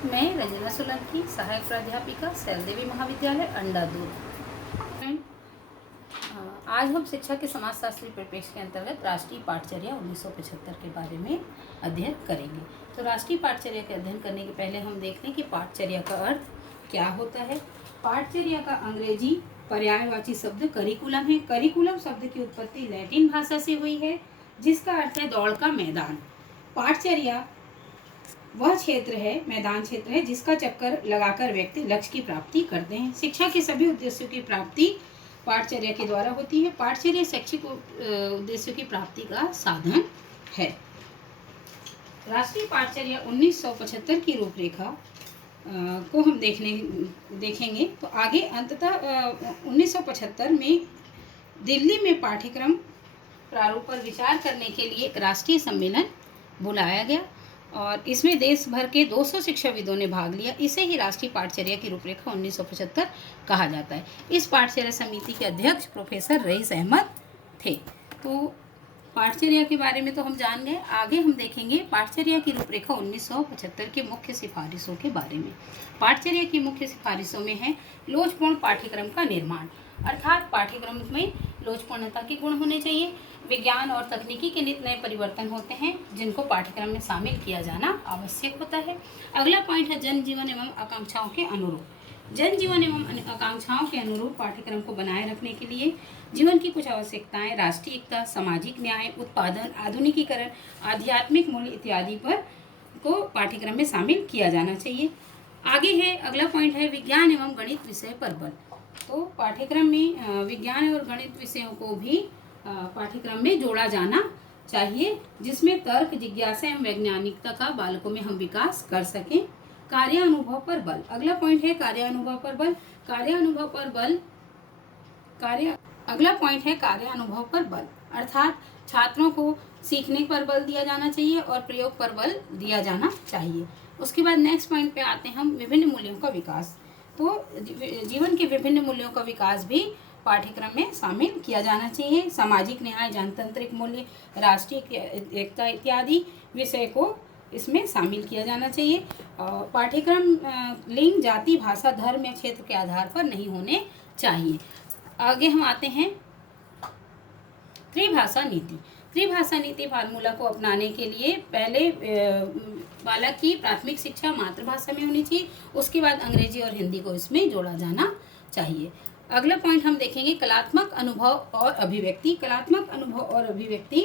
मैं रंजना सोलंकी, सहायक प्राध्यापिका, सैलदेवी महाविद्यालय, अंडादूर। आज हम शिक्षा के समाजशास्त्री परिप्रेक्ष्य के अंतर्गत राष्ट्रीय पाठचर्या 1975 के बारे में अध्ययन करेंगे। तो राष्ट्रीय पाठचर्या के अध्ययन करने के पहले हम देख लें कि पाठचर्या का अर्थ क्या होता है। पाठचर्या का अंग्रेजी पर्यायवाची शब्द करिकुलम है। करिकुलम शब्द की उत्पत्ति लैटिन भाषा से हुई है, जिसका अर्थ है दौड़ का मैदान। पाठचर्या वह क्षेत्र है, मैदान क्षेत्र है, जिसका चक्कर लगाकर व्यक्ति लक्ष्य की प्राप्ति करते हैं। शिक्षा के सभी उद्देश्यों की प्राप्ति पाठचर्या के द्वारा होती है। पाठचर्या शैक्षिक उद्देश्यों की प्राप्ति का साधन है। राष्ट्रीय पाठचर्या 1975 की रूपरेखा को हम देखेंगे तो आगे अंततः 1975 में दिल्ली में पाठ्यक्रम प्रारूप पर विचार करने के लिए एक राष्ट्रीय सम्मेलन बुलाया गया और इसमें देश भर के 200 शिक्षाविदों ने भाग लिया। इसे ही राष्ट्रीय पाठचर्या की रूपरेखा 1975 कहा जाता है। इस पाठचर्या समिति के अध्यक्ष प्रोफेसर रईस अहमद थे। तो पाठचर्या के बारे में तो हम जान गए। आगे हम देखेंगे पाठचर्या की रूपरेखा 1975 के मुख्य सिफारिशों के बारे में। पाठचर्या की मुख्य सिफारिशों में है लोचपूर्ण पाठ्यक्रम का निर्माण, अर्थात पाठ्यक्रम में लोचपूर्णता के गुण होने चाहिए। विज्ञान और तकनीकी के नित नए परिवर्तन होते हैं, जिनको पाठ्यक्रम में शामिल किया जाना आवश्यक होता है। अगला पॉइंट है जनजीवन एवं आकांक्षाओं के अनुरूप। जनजीवन एवं आकांक्षाओं के अनुरूप पाठ्यक्रम को बनाए रखने के लिए जीवन की कुछ आवश्यकताएं, राष्ट्रीय एकता, सामाजिक न्याय, उत्पादन, आधुनिकीकरण, आध्यात्मिक मूल्य इत्यादि पर को पाठ्यक्रम में शामिल किया जाना चाहिए। आगे है अगला पॉइंट है विज्ञान एवं गणित विषय पर बल। तो पाठ्यक्रम में विज्ञान और गणित विषयों को भी पाठ्यक्रम में जोड़ा जाना चाहिए, जिसमें तर्क, जिज्ञासा एवं वैज्ञानिकता का बालकों में हम विकास कर सकें। कार्यानुभव पर बल। अगला पॉइंट है कार्यानुभव पर बल। कार्यानुभव पर बल अगला पॉइंट है कार्यानुभव पर बल, अर्थात छात्रों को सीखने पर बल दिया जाना चाहिए और प्रयोग पर बल दिया जाना चाहिए। उसके बाद नेक्स्ट पॉइंट पे आते हैं हम विभिन्न मूल्यों का विकास। तो जीवन के विभिन्न मूल्यों का विकास भी पाठ्यक्रम में शामिल किया जाना चाहिए। सामाजिक न्याय, जनतांत्रिक मूल्य, राष्ट्रीय एकता इत्यादि विषय को इसमें शामिल किया जाना चाहिए। पाठ्यक्रम लिंग, जाति, भाषा, धर्म या क्षेत्र के आधार पर नहीं होने चाहिए। आगे हम आते हैं त्रिभाषा नीति। त्रिभाषा नीति फार्मूला को अपनाने के लिए पहले बालक की प्राथमिक शिक्षा मातृभाषा में होनी चाहिए, उसके बाद अंग्रेजी और हिंदी को इसमें जोड़ा जाना चाहिए। अगला पॉइंट हम देखेंगे कलात्मक अनुभव और अभिव्यक्ति। कलात्मक अनुभव और अभिव्यक्ति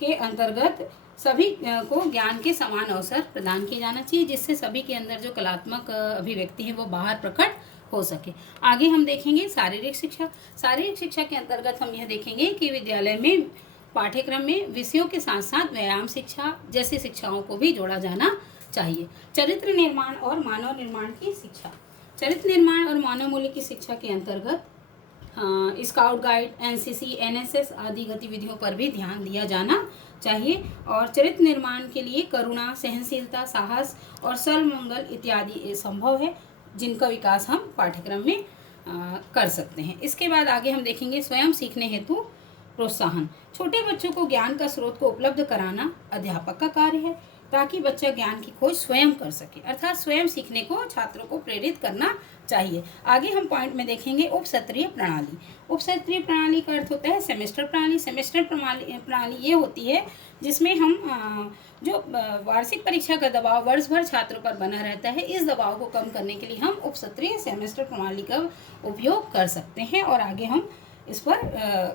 के अंतर्गत सभी को ज्ञान के समान अवसर प्रदान किया जाना चाहिए, जिससे सभी के अंदर जो कलात्मक अभिव्यक्ति है वो बाहर प्रकट हो सके। आगे हम देखेंगे शारीरिक शिक्षा। शारीरिक शिक्षा के अंतर्गत हम यह देखेंगे कि विद्यालय में पाठ्यक्रम में विषयों के साथ साथ व्यायाम शिक्षा जैसी शिक्षाओं को भी जोड़ा जाना चाहिए। चरित्र निर्माण और मानव निर्माण की शिक्षा। चरित्र निर्माण और मानव मूल्य की शिक्षा के अंतर्गत स्काउट गाइड, एनसीसी, एनएसएस आदि गतिविधियों पर भी ध्यान दिया जाना चाहिए और चरित्र निर्माण के लिए करुणा, सहनशीलता, साहस और सर्वमंगल इत्यादि संभव है, जिनका विकास हम पाठ्यक्रम में कर सकते हैं। इसके बाद आगे हम देखेंगे स्वयं सीखने हेतु प्रोत्साहन। छोटे बच्चों को ज्ञान का स्रोत को उपलब्ध कराना अध्यापक का कार्य है, ताकि बच्चा ज्ञान की खोज स्वयं कर सके, अर्थात स्वयं सीखने को छात्रों को प्रेरित करना चाहिए। आगे हम पॉइंट में देखेंगे उपसत्रीय प्रणाली। उपसत्रीय प्रणाली का अर्थ होता है सेमेस्टर प्रणाली। सेमेस्टर प्रणाली ये होती है जिसमें हम जो वार्षिक परीक्षा का दबाव वर्ष भर छात्रों पर बना रहता है, इस दबाव को कम करने के लिए हम उपसत्रीय सेमेस्टर प्रणाली का उपयोग कर सकते हैं और आगे हम इस पर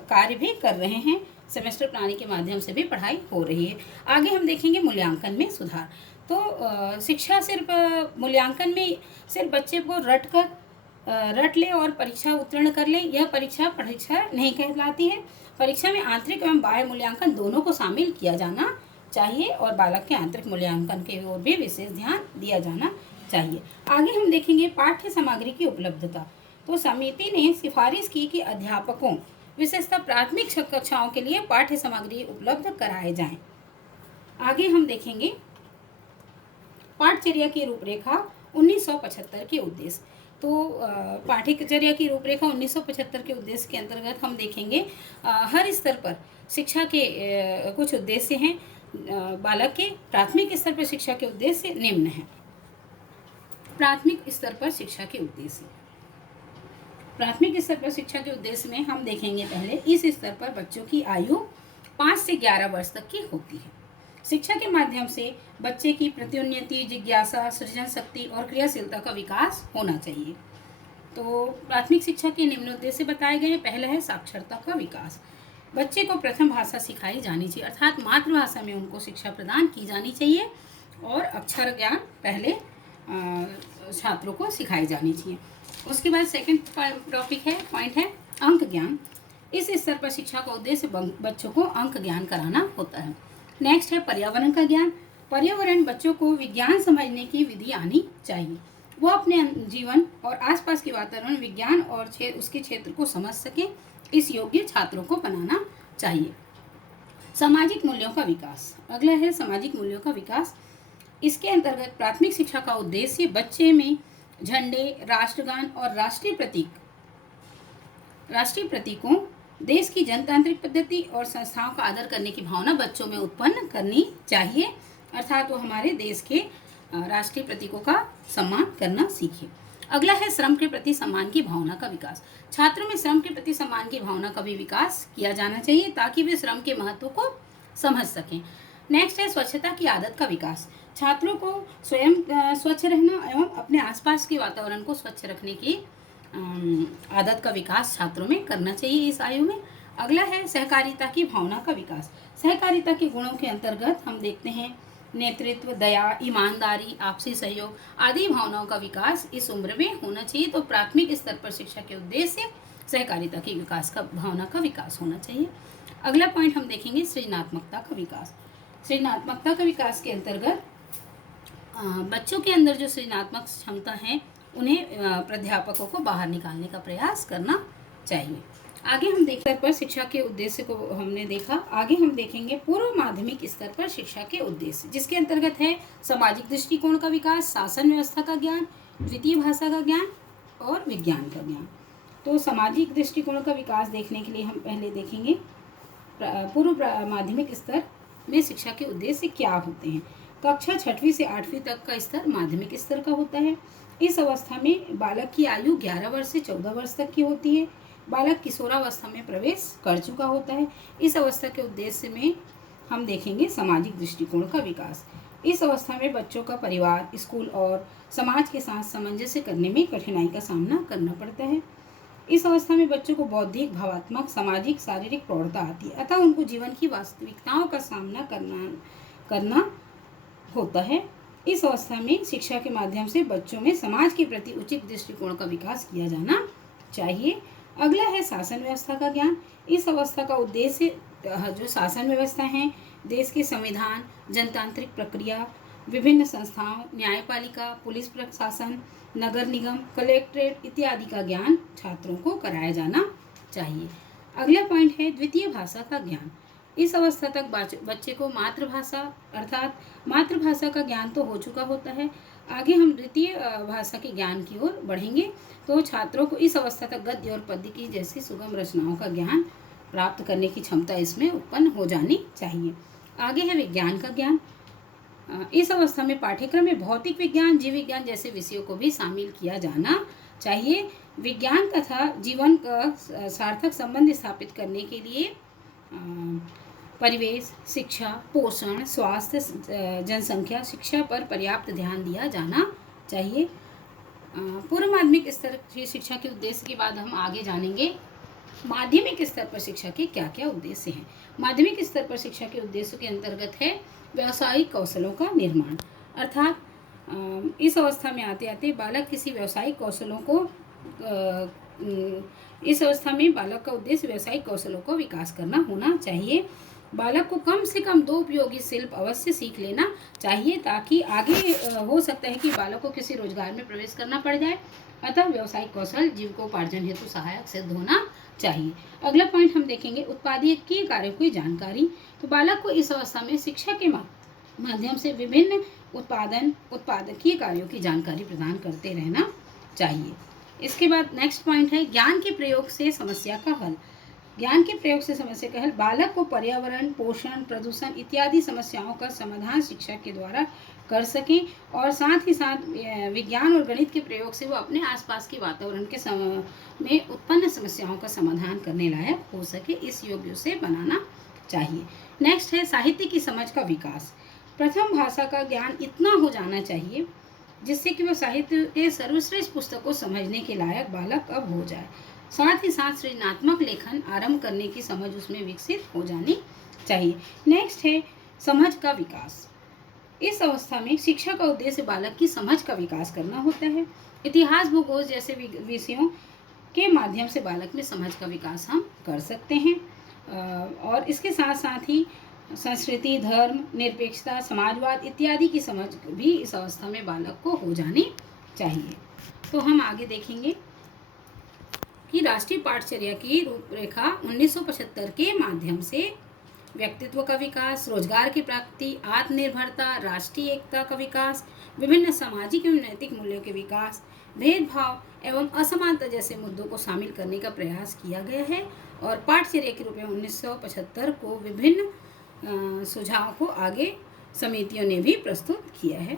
कार्य भी कर रहे हैं। सेमेस्टर प्रणाली के माध्यम से भी पढ़ाई हो रही है। आगे हम देखेंगे मूल्यांकन में सुधार। तो शिक्षा सिर्फ मूल्यांकन में सिर्फ बच्चे को रट ले और परीक्षा उत्तीर्ण कर ले, यह परीक्षा नहीं कहलाती है। परीक्षा में आंतरिक एवं बाह्य मूल्यांकन दोनों को शामिल किया जाना चाहिए और बालक के आंतरिक मूल्यांकन की ओर भी विशेष ध्यान दिया जाना चाहिए। आगे हम देखेंगे पाठ्य सामग्री की उपलब्धता। तो समिति ने सिफारिश की कि अध्यापकों विशेषतः प्राथमिक कक्षाओं के लिए पाठ्य सामग्री उपलब्ध कराए जाएं। आगे हम देखेंगे पाठचर्या की रूपरेखा 1975 के उद्देश्य। तो पाठ्यचर्या की रूपरेखा 1975 के उद्देश्य के अंतर्गत हम देखेंगे हर स्तर पर शिक्षा के कुछ उद्देश्य हैं। बालक के प्राथमिक स्तर पर शिक्षा के उद्देश्य निम्न हैं। प्राथमिक स्तर पर शिक्षा के उद्देश्य। प्राथमिक स्तर पर शिक्षा के उद्देश्य में हम देखेंगे पहले इस स्तर पर बच्चों की आयु 5 से 11 वर्ष तक की होती है। शिक्षा के माध्यम से बच्चे की प्रत्युन्नति, जिज्ञासा, सृजन शक्ति और क्रियाशीलता का विकास होना चाहिए। तो प्राथमिक शिक्षा के निम्न उद्देश्य बताए गए हैं। पहला है साक्षरता का विकास। बच्चे को प्रथम भाषा सिखाई जानी चाहिए, अर्थात मातृभाषा में उनको शिक्षा प्रदान की जानी चाहिए और अक्षर ज्ञान पहले छात्रों को सिखाई जानी चाहिए। उसके बाद सेकंड टॉपिक है, पॉइंट है अंक ज्ञान। इस स्तर पर शिक्षा का उद्देश्य बच्चों को अंक ज्ञान कराना होता है। नेक्स्ट है पर्यावरण का ज्ञान। पर्यावरण बच्चों को विज्ञान समझने की विधि आनी चाहिए। वो अपने जीवन और आसपास के वातावरण, विज्ञान और उसके क्षेत्र को समझ सके, इस योग्य छात्रों को बनाना चाहिए। सामाजिक मूल्यों का विकास। अगला है सामाजिक मूल्यों का विकास। इसके अंतर्गत प्राथमिक शिक्षा का उद्देश्य बच्चे में झंडे, राष्ट्रगान और राष्ट्रीय प्रतीकों, देश की जनतांत्रिक पद्धति और संस्थाओं का आदर करने की भावना बच्चों में उत्पन्न करनी चाहिए, अर्थात वो हमारे देश के राष्ट्रीय प्रतीकों का सम्मान करना सीखे। अगला है श्रम के प्रति सम्मान की भावना का विकास। छात्रों में श्रम के प्रति सम्मान की भावना का भी विकास किया जाना चाहिए ताकि वे श्रम के महत्व को समझ सकें। नेक्स्ट है स्वच्छता की आदत का विकास। छात्रों को स्वयं स्वच्छ रहना एवं अपने आसपास के वातावरण को स्वच्छ रखने की आदत का विकास छात्रों में करना चाहिए इस आयु में। अगला है सहकारिता की भावना का विकास। सहकारिता के गुणों के अंतर्गत हम देखते हैं नेतृत्व, दया, ईमानदारी, आपसी सहयोग आदि भावनाओं का विकास इस उम्र में होना चाहिए। तो प्राथमिक स्तर पर शिक्षा के उद्देश्य सहकारिता की विकास का भावना का विकास होना चाहिए। अगला पॉइंट हम देखेंगे सृजनात्मकता का विकास। सृजनात्मकता के विकास के अंतर्गत बच्चों के अंदर जो सृजनात्मक क्षमता है उन्हें प्राध्यापकों को बाहर निकालने का प्रयास करना चाहिए। आगे हम स्तर पर शिक्षा के उद्देश्य को हमने देखा। आगे हम देखेंगे पूर्व माध्यमिक स्तर पर शिक्षा के उद्देश्य, जिसके अंतर्गत है सामाजिक दृष्टिकोण का विकास, शासन व्यवस्था का ज्ञान, द्वितीय भाषा का ज्ञान और विज्ञान का ज्ञान। तो सामाजिक दृष्टिकोण का विकास देखने के लिए हम पहले देखेंगे पूर्व माध्यमिक स्तर में शिक्षा के उद्देश्य क्या होते हैं। कक्षा 6वीं से 8वीं तक का स्तर माध्यमिक स्तर का होता है। इस अवस्था में बालक की आयु 11 वर्ष से 14 वर्ष तक की होती है। बालक किशोरावस्था में प्रवेश कर चुका होता है। इस अवस्था के उद्देश्य में हम देखेंगे सामाजिक दृष्टिकोण का विकास। इस अवस्था में बच्चों का परिवार, स्कूल और समाज के साथ सामंजस्य करने में कठिनाई का सामना करना पड़ता है। इस अवस्था में बच्चों को बौद्धिक, भावात्मक, सामाजिक, शारीरिक प्रौढ़ता आती है, अतः उनको जीवन की वास्तविकताओं का सामना करना होता है। इस अवस्था में शिक्षा के माध्यम से बच्चों में समाज के प्रति उचित दृष्टिकोण का विकास किया जाना चाहिए। अगला है शासन व्यवस्था का ज्ञान। इस अवस्था का उद्देश्य जो शासन व्यवस्था है, देश के संविधान, जनतांत्रिक प्रक्रिया, विभिन्न संस्थाओं, न्यायपालिका, पुलिस प्रशासन, नगर निगम, कलेक्ट्रेट इत्यादि का ज्ञान छात्रों को कराया जाना चाहिए। अगला पॉइंट है द्वितीय भाषा का ज्ञान। इस अवस्था तक बच्चे को मातृभाषा अर्थात मातृभाषा का ज्ञान तो हो चुका होता है। आगे हम द्वितीय भाषा के ज्ञान की ओर बढ़ेंगे। तो छात्रों को इस अवस्था तक गद्य और पद्य की जैसी सुगम रचनाओं का ज्ञान प्राप्त करने की क्षमता इसमें उत्पन्न हो जानी चाहिए। आगे है विज्ञान का ज्ञान। इस अवस्था में पाठ्यक्रम में भौतिक विज्ञान, जीव विज्ञान जैसे विषयों को भी शामिल किया जाना चाहिए। विज्ञान तथा जीवन का सार्थक संबंध स्थापित करने के लिए परिवेश, शिक्षा, पोषण, स्वास्थ्य, जनसंख्या शिक्षा पर पर्याप्त ध्यान दिया जाना चाहिए। पूर्व माध्यमिक स्तर की शिक्षा के उद्देश्य के बाद हम आगे जानेंगे माध्यमिक स्तर पर शिक्षा के क्या क्या उद्देश्य हैं। माध्यमिक स्तर पर शिक्षा के उद्देश्य के अंतर्गत है व्यावसायिक कौशलों का निर्माण, अर्थात इस अवस्था में आते आते बालक किसी व्यावसायिक कौशलों को इस अवस्था में बालक का उद्देश्य व्यावसायिक कौशलों को विकास करना होना चाहिए। बालक को कम से कम 2 उपयोगी शिल्प अवश्य सीख लेना चाहिए ताकि आगे हो सकता है कि बालक को किसी रोजगार में प्रवेश करना पड़ जाए, अतः व्यावसायिक कौशल जीविकोपार्जन हेतु सहायक सिद्ध होना चाहिए। अगला पॉइंट हम देखेंगे उत्पादकीय कार्यों की जानकारी। तो बालक को इस अवस्था में शिक्षा के माध्यम से विभिन्न उत्पादकीय कार्यों की जानकारी प्रदान करते रहना चाहिए। इसके बाद नेक्स्ट पॉइंट है ज्ञान के प्रयोग से समस्या का हल। ज्ञान के प्रयोग से समस्या का हल। बालक को पर्यावरण, पोषण, प्रदूषण इत्यादि समस्याओं का समाधान शिक्षा के द्वारा कर सकें, और साथ ही साथ विज्ञान और गणित के प्रयोग से वो अपने आसपास के वातावरण के में उत्पन्न समस्याओं का समाधान करने लायक हो सके, इस योग्य उसे बनाना चाहिए। नेक्स्ट है साहित्य की समझ का विकास। प्रथम भाषा का ज्ञान इतना हो जाना चाहिए जिससे कि वह साहित्य के सर्वश्रेष्ठ पुस्तक को समझने के लायक बालक अब हो जाए। साथ ही साथ सृजनात्मक लेखन आरंभ करने की समझ उसमें विकसित हो जानी चाहिए। नेक्स्ट है समझ का विकास। इस अवस्था में शिक्षा का उद्देश्य बालक की समझ का विकास करना होता है। इतिहास, भूगोल जैसे विषयों के माध्यम से बालक में समझ का विकास हम कर सकते हैं, और इसके साथ साथ ही संस्कृति, धर्म, निरपेक्षता, समाजवाद इत्यादि की समझ भी इस अवस्था में बालक को हो जानी चाहिए। तो हम आगे देखेंगे कि राष्ट्रीय पाठचर्या की रूपरेखा 1975 के माध्यम से व्यक्तित्व का विकास, रोजगार की प्राप्ति, आत्मनिर्भरता, राष्ट्रीय एकता का विकास, विभिन्न सामाजिक एवं नैतिक मूल्यों के विकास, भेदभाव एवं असमानता जैसे मुद्दों को शामिल करने का प्रयास किया गया है। और पाठचर्या के रूप में 1975 को विभिन्न सुझावों को आगे समितियों ने भी प्रस्तुत किया है।